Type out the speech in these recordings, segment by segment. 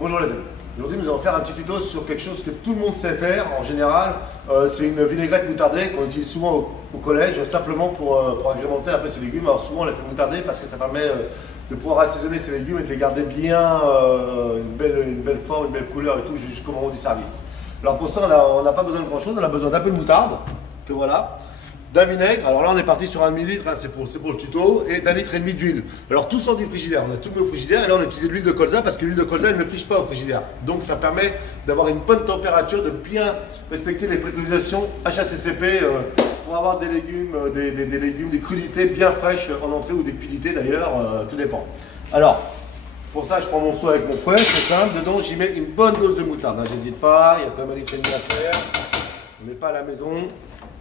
Bonjour les amis, aujourd'hui nous allons faire un petit tuto sur quelque chose que tout le monde sait faire en général. C'est une vinaigrette moutardée qu'on utilise souvent au collège, simplement pour agrémenter un peu ses légumes. Alors souvent on la fait moutarder parce que ça permet de pouvoir assaisonner ses légumes et de les garder bien, une belle forme, une belle couleur et tout jusqu'au moment du service. Alors pour ça on n'a pas besoin de grand chose, on a besoin d'un peu de moutarde, que voilà. D'un vinaigre, alors là on est parti sur un demi-litre, hein, c'est pour le tuto, et d'un litre et demi d'huile. Alors tout sort du frigidaire, on a tout mis au frigidaire, et là on a utilisé de l'huile de colza parce que l'huile de colza elle ne fiche pas au frigidaire. Donc ça permet d'avoir une bonne température, de bien respecter les préconisations HACCP pour avoir des légumes, des légumes, des crudités bien fraîches en entrée ou des crudités d'ailleurs, tout dépend. Alors, pour ça je prends mon seau avec mon fouet, c'est simple, dedans j'y mets une bonne dose de moutarde, hein, j'hésite pas, il y a quand même un litre et demi à faire, je ne mets pas à la maison.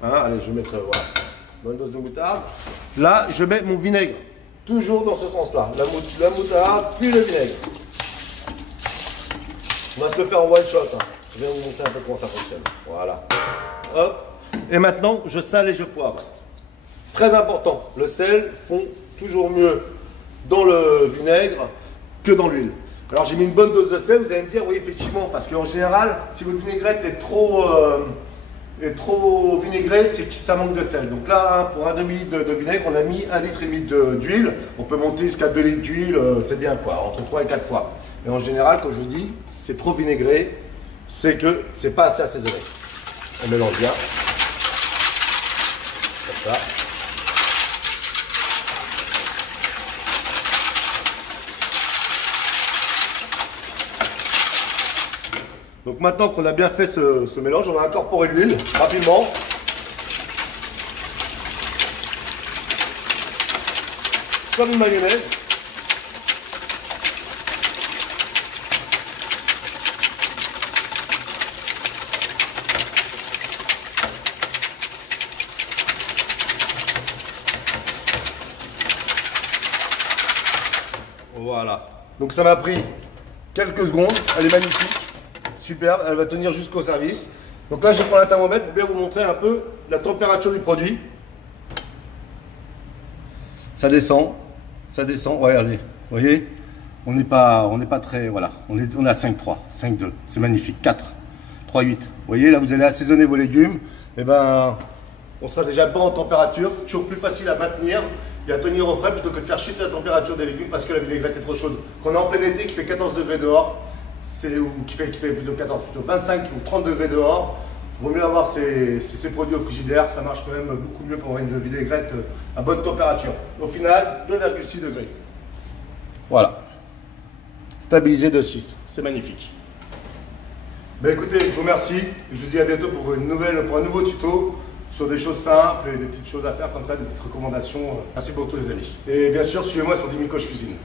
Hein, allez, je vais mettre voilà, bonne dose de moutarde. Là, je mets mon vinaigre, toujours dans ce sens-là. La moutarde, puis le vinaigre. On va se le faire en one shot. Hein. Je vais vous montrer un peu comment ça fonctionne. Voilà. Hop. Et maintenant, je sale et je poivre. Très important, le sel fond toujours mieux dans le vinaigre que dans l'huile. Alors, j'ai mis une bonne dose de sel. Vous allez me dire, oui, effectivement, parce qu'en général, si votre vinaigrette est trop vinaigré, c'est que ça manque de sel. Donc là, pour un demi-litre de vinaigre, on a mis 1,5 litre d'huile. On peut monter jusqu'à 2 litres d'huile, c'est bien quoi, entre 3 et 4 fois. Et en général, comme je vous dis, si c'est trop vinaigré, c'est que c'est pas assez assaisonné. On mélange bien. Comme ça. Donc maintenant qu'on a bien fait ce mélange, on va incorporer l'huile rapidement. Comme une mayonnaise. Voilà. Donc ça m'a pris quelques secondes. Elle est magnifique. Superbe, elle va tenir jusqu'au service. Donc là, je prends un thermomètre pour bien vous montrer un peu la température du produit. Ça descend, regardez, vous voyez, on n'est pas très, voilà, on est à 5,3, 5,2, c'est magnifique, 4, 3,8. Vous voyez, là, vous allez assaisonner vos légumes, et ben, on sera déjà bon en température, c'est toujours plus facile à maintenir et à tenir au frais plutôt que de faire chuter la température des légumes parce que la vinaigrette est trop chaude. Quand on est en plein été, qui fait 14 degrés dehors, qui fait plutôt 14, plutôt 25 ou 30 degrés dehors, il vaut mieux avoir ces produits au frigidaire, ça marche quand même beaucoup mieux pour avoir une vinaigrette à bonne température. Au final, 2,6 degrés. Voilà. Stabilisé de 6, c'est magnifique. Ben écoutez, je vous remercie, je vous dis à bientôt pour un nouveau tuto sur des choses simples et des petites choses à faire comme ça, des petites recommandations. Merci pour tous les amis. Et bien sûr, suivez-moi sur Dimi Coach Cuisine.